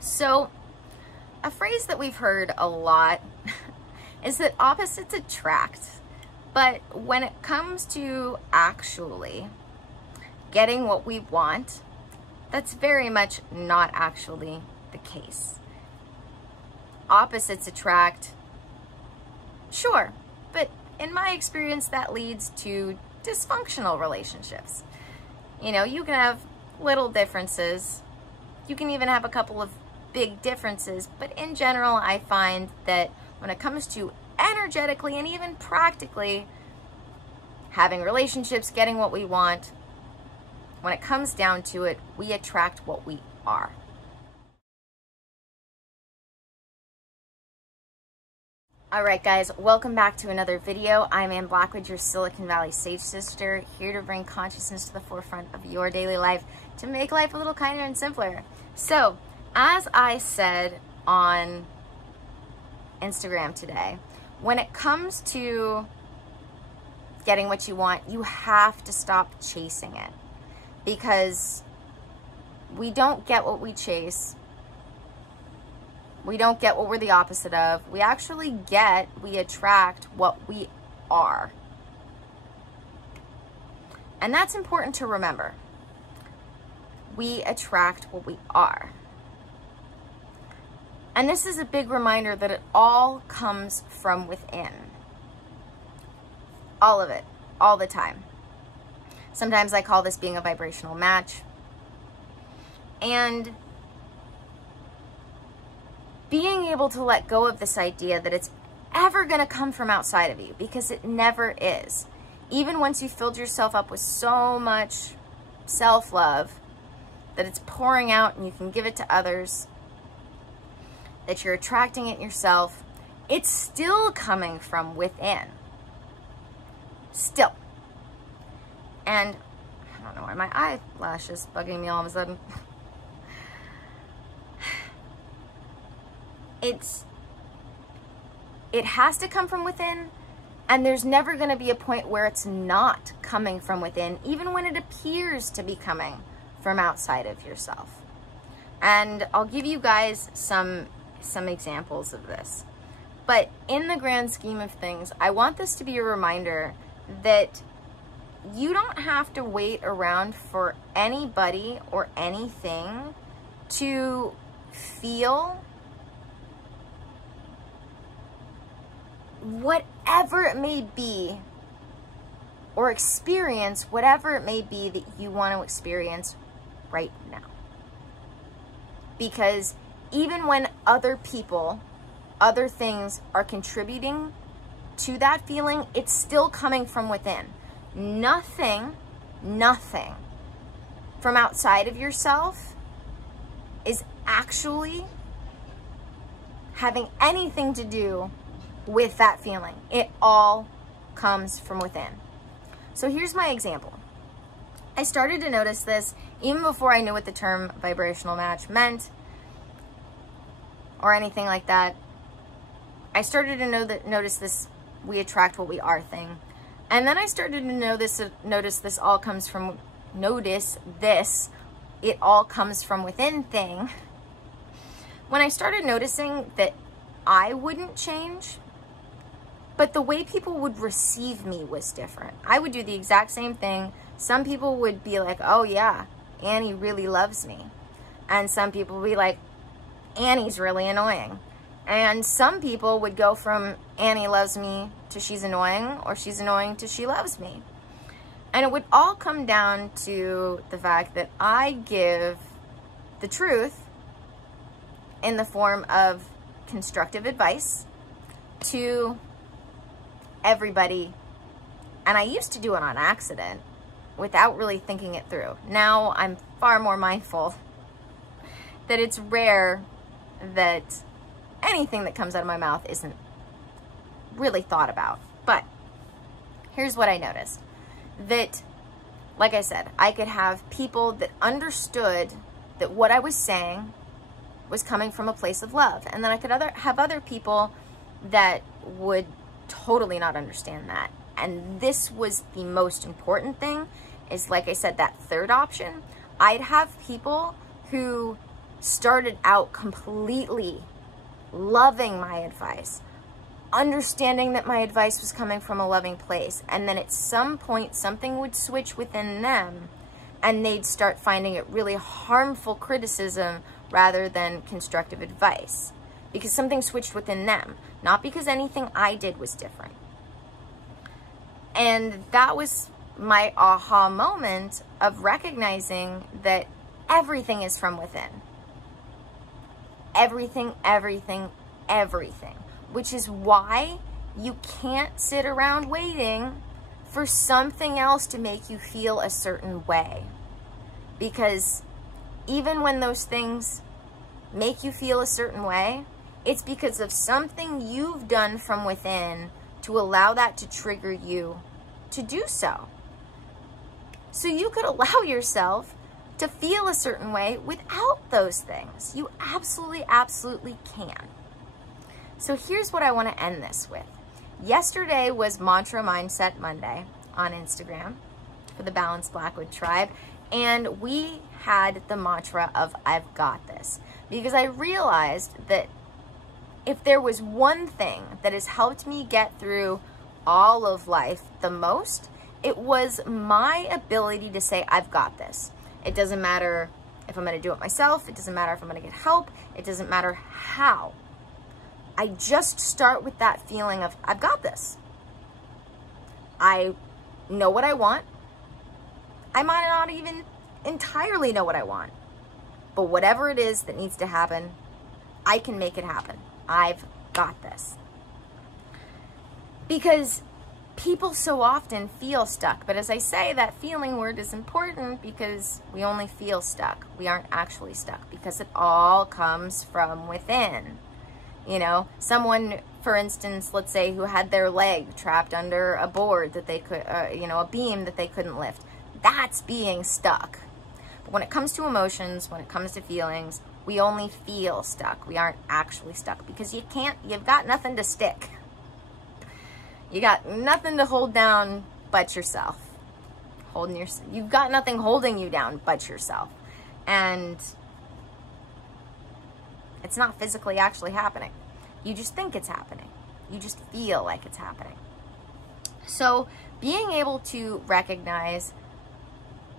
So a phrase that we've heard a lot is that opposites attract. But when it comes to actually getting what we want, that's very much not actually the case. Opposites attract, sure, but in my experience, that leads to dysfunctional relationships. You know, you can have little differences. You can even have a couple of big differences, but in general, I find that when it comes to energetically and even practically having relationships, getting what we want, when it comes down to it, we attract what we are. All right, guys, welcome back to another video. I'm Ann Blackwood, your Silicon Valley Sage Sister, here to bring consciousness to the forefront of your daily life to make life a little kinder and simpler. So, as I said on Instagram today, when it comes to getting what you want, you have to stop chasing it, because we don't get what we chase. We don't get what we're the opposite of. We attract what we are. And that's important to remember. We attract what we are. And this is a big reminder that it all comes from within. All of it, all the time. Sometimes I call this being a vibrational match. And being able to let go of this idea that it's ever going to come from outside of you, because it never is. Even once you filled yourself up with so much self-love that it's pouring out and you can give it to others, that you're attracting it yourself, it's still coming from within. Still. And I don't know why my eyelash is bugging me all of a sudden. It has to come from within, and there's never going to be a point where it's not coming from within, even when it appears to be coming from outside of yourself. And I'll give you guys some examples of this. But in the grand scheme of things, I want this to be a reminder that you don't have to wait around for anybody or anything to feel whatever it may be, or experience whatever it may be that you want to experience right now. Because even when other people, other things are contributing to that feeling, it's still coming from within. Nothing from outside of yourself is actually having anything to do with that feeling. It all comes from within. So here's my example. I started to notice this even before I knew what the term vibrational match meant or anything like that. I started to notice this we attract what we are thing. And then I started to notice this all comes from, it all comes from within thing. When I started noticing that I wouldn't change, but the way people would receive me was different. I would do the exact same thing. Some people would be like, oh yeah, Annie really loves me. And some people would be like, Annie's really annoying. And some people would go from Annie loves me to she's annoying, or she's annoying to she loves me. And it would all come down to the fact that I give the truth in the form of constructive advice to everybody. And I used to do it on accident without really thinking it through. Now I'm far more mindful that it's rare that anything that comes out of my mouth isn't really thought about. But here's what I noticed. That, like I said, I could have people that understood that what I was saying was coming from a place of love. And then I could have other people that would totally not understand that. And this was the most important thing, is, like I said, that third option. I'd have people who started out completely loving my advice, understanding that my advice was coming from a loving place. And then at some point, something would switch within them and they'd start finding it really harmful criticism rather than constructive advice, because something switched within them, not because anything I did was different. And that was my aha moment of recognizing that everything is from within. Everything, everything, everything. Which is why you can't sit around waiting for something else to make you feel a certain way. Because even when those things make you feel a certain way, it's because of something you've done from within to allow that to trigger you to do so. So you could allow yourself to feel a certain way without those things. You absolutely, absolutely can. So here's what I want to end this with. Yesterday was Mantra Mindset Monday on Instagram for the Balanced Blackwood tribe. And we had the mantra of I've got this. Because I realized that if there was one thing that has helped me get through all of life the most, it was my ability to say, I've got this. It doesn't matter if I'm going to do it myself. It doesn't matter if I'm going to get help. It doesn't matter how. I just start with that feeling of, I've got this. I know what I want. I might not even entirely know what I want. But whatever it is that needs to happen, I can make it happen. I've got this. Because people so often feel stuck. But as I say, that feeling word is important because we only feel stuck. We aren't actually stuck because it all comes from within. You know, someone, for instance, let's say who had their leg trapped under a board that they could, a beam that they couldn't lift. That's being stuck. But when it comes to emotions, when it comes to feelings, we only feel stuck. We aren't actually stuck because you've got nothing to stick. You got nothing to hold down but yourself. You've got nothing holding you down but yourself. And it's not physically actually happening. You just think it's happening. You just feel like it's happening. So being able to recognize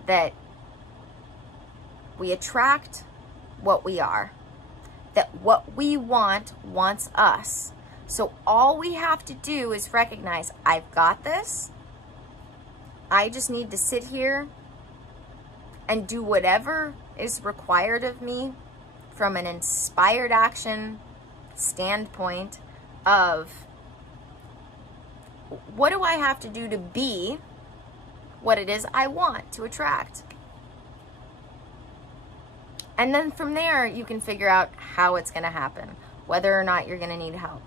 that we attract what we are, that what we want wants us. So all we have to do is recognize, I've got this. I just need to sit here and do whatever is required of me from an inspired action standpoint of what do I have to do to be what it is I want to attract. And then from there, you can figure out how it's going to happen, whether or not you're going to need help.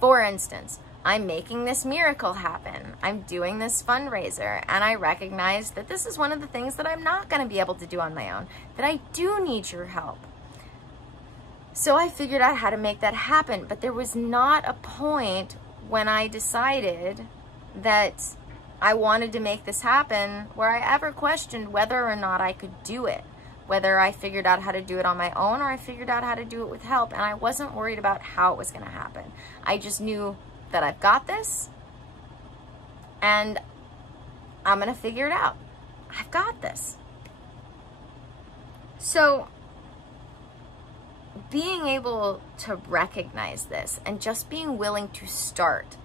For instance, I'm making this miracle happen. I'm doing this fundraiser, and I recognize that this is one of the things that I'm not going to be able to do on my own, that I do need your help. So I figured out how to make that happen, but there was not a point when I decided that I wanted to make this happen where I ever questioned whether or not I could do it, whether I figured out how to do it on my own or I figured out how to do it with help. And I wasn't worried about how it was going to happen. I just knew that I've got this and I'm going to figure it out. I've got this. So being able to recognize this and just being willing to start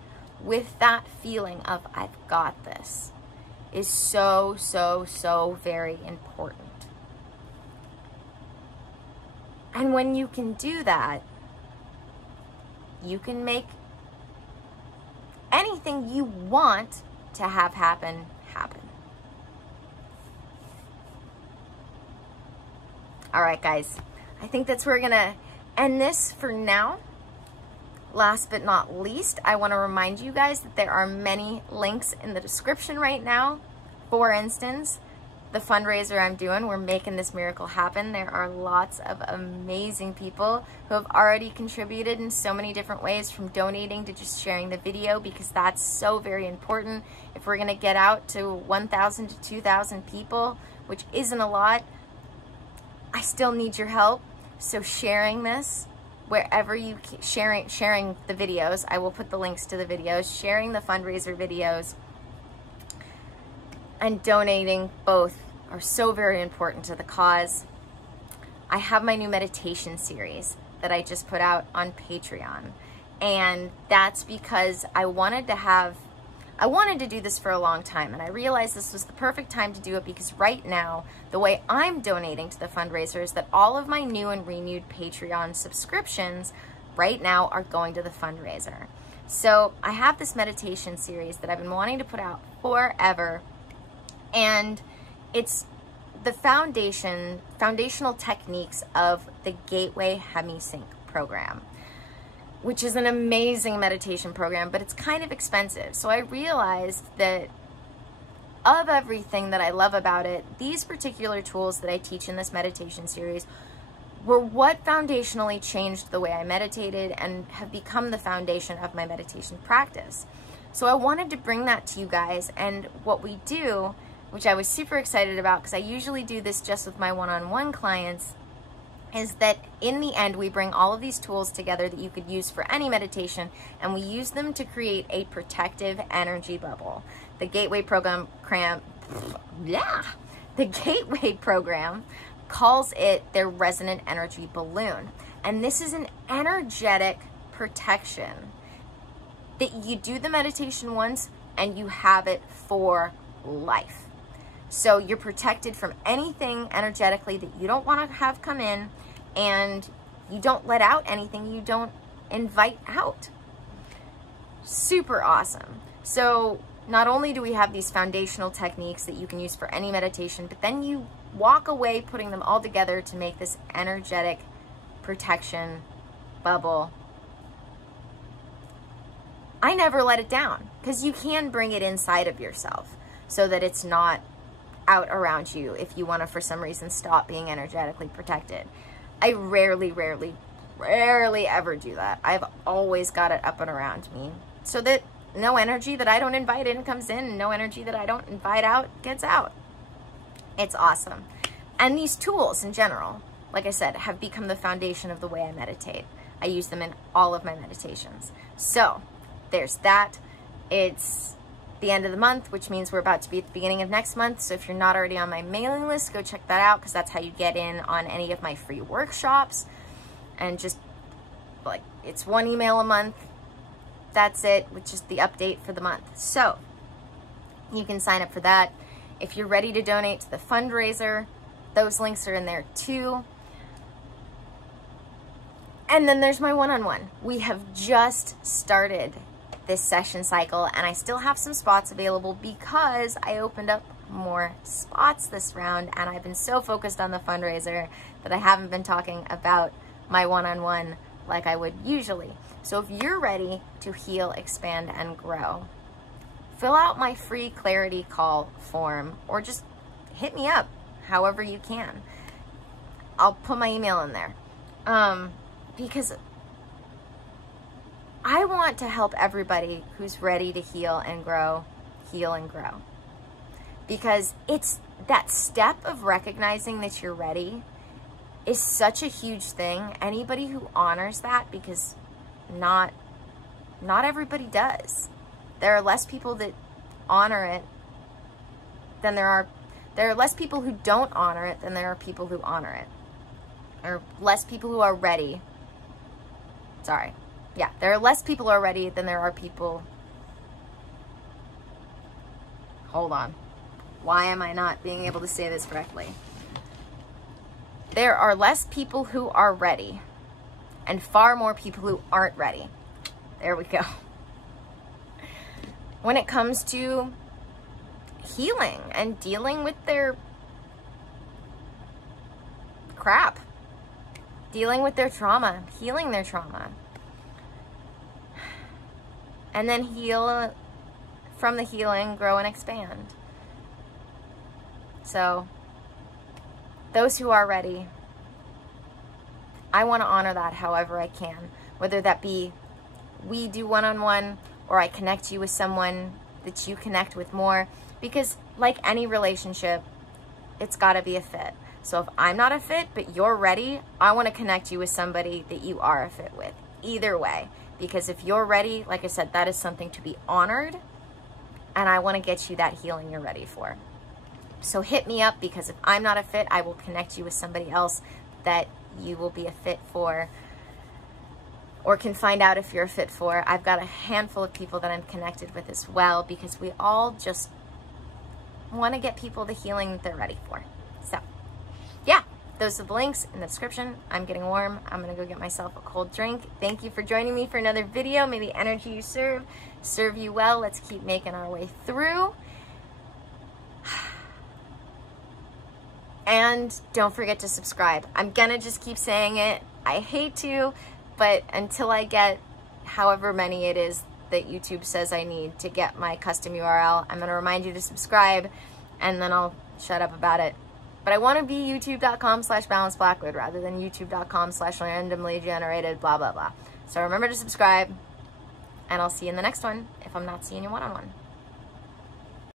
with that feeling of I've got this is so, so, so very important. And when you can do that, you can make anything you want to have happen, happen. All right, guys. I think that's where we're going to end this for now. Last but not least, I want to remind you guys that there are many links in the description right now. For instance, the fundraiser I'm doing, we're making this miracle happen. There are lots of amazing people who have already contributed in so many different ways, from donating to just sharing the video, because that's so very important. If we're going to get out to 1,000 to 2,000 people, which isn't a lot, I still need your help. So sharing this, wherever you, sharing the videos, I will put the links to the videos, sharing the fundraiser videos, and donating both are so very important to the cause. I have my new meditation series that I just put out on Patreon. And that's because I wanted to do this for a long time, and I realized this was the perfect time to do it because right now, the way I'm donating to the fundraiser is that all of my new and renewed Patreon subscriptions right now are going to the fundraiser. So I have this meditation series that I've been wanting to put out forever, and it's the foundational techniques of the Gateway Hemisync program, which is an amazing meditation program, but it's kind of expensive. So I realized that of everything that I love about it, these particular tools that I teach in this meditation series were what foundationally changed the way I meditated and have become the foundation of my meditation practice. So I wanted to bring that to you guys, and what we do, which I was super excited about because I usually do this just with my one-on-one clients, is that in the end, we bring all of these tools together that you could use for any meditation, and we use them to create a protective energy bubble. The Gateway program calls it their resonant energy balloon. And this is an energetic protection that you do the meditation once and you have it for life. So you're protected from anything energetically that you don't want to have come in, and you don't let out anything you don't invite out. Super awesome. So not only do we have these foundational techniques that you can use for any meditation, but then you walk away putting them all together to make this energetic protection bubble. I never let it down because you can bring it inside of yourself so that it's not out around you if you want to, for some reason, stop being energetically protected. I rarely ever do that. I've always got it up and around me so that no energy that I don't invite in comes in, and no energy that I don't invite out gets out. It's awesome. And these tools in general, like I said, have become the foundation of the way I meditate. I use them in all of my meditations. So there's that. It's the end of the month, which means we're about to be at the beginning of next month. So if you're not already on my mailing list, go check that out, because that's how you get in on any of my free workshops. And just like, it's one email a month. That's it, which is the update for the month. So you can sign up for that. If you're ready to donate to the fundraiser, those links are in there too. And then there's my one-on-one. We have just started this session cycle, and I still have some spots available because I opened up more spots this round, and I've been so focused on the fundraiser that I haven't been talking about my one-on-one like I would usually. So if you're ready to heal, expand, and grow, fill out my free clarity call form, or just hit me up however you can. I'll put my email in there. Because I want to help everybody who's ready to heal and grow. Because it's that step of recognizing that you're ready is such a huge thing. Anybody who honors that, because not everybody does. There are less people that honor it than there are less people who don't honor it than there are people who honor it. Or less people who are ready. Sorry. Yeah, there are less people who are ready than there are people. Hold on. Why am I not being able to say this correctly? There are less people who are ready and far more people who aren't ready. There we go. When it comes to healing and dealing with their crap, dealing with their trauma, healing their trauma, and then heal from the healing, grow and expand. So those who are ready, I want to honor that however I can, whether that be we do one-on-one, or I connect you with someone that you connect with more, because like any relationship, it's got to be a fit. So if I'm not a fit, but you're ready, I want to connect you with somebody that you are a fit with. Either way. Because if you're ready, like I said, that is something to be honored. And I want to get you that healing you're ready for. So hit me up, because if I'm not a fit, I will connect you with somebody else that you will be a fit for, or can find out if you're a fit for. I've got a handful of people that I'm connected with as well, because we all just want to get people the healing that they're ready for. So yeah, those are the links in the description. I'm getting warm. I'm going to go get myself a cold drink. Thank you for joining me for another video. May the energy you serve you well. Let's keep making our way through. And don't forget to subscribe. I'm going to just keep saying it. I hate to, but until I get however many it is that YouTube says I need to get my custom URL, I'm going to remind you to subscribe, and then I'll shut up about it. But I want to be youtube.com/balancedblackwood rather than youtube.com/randomly generated blah, blah, blah. So remember to subscribe, and I'll see you in the next one if I'm not seeing you one-on-one.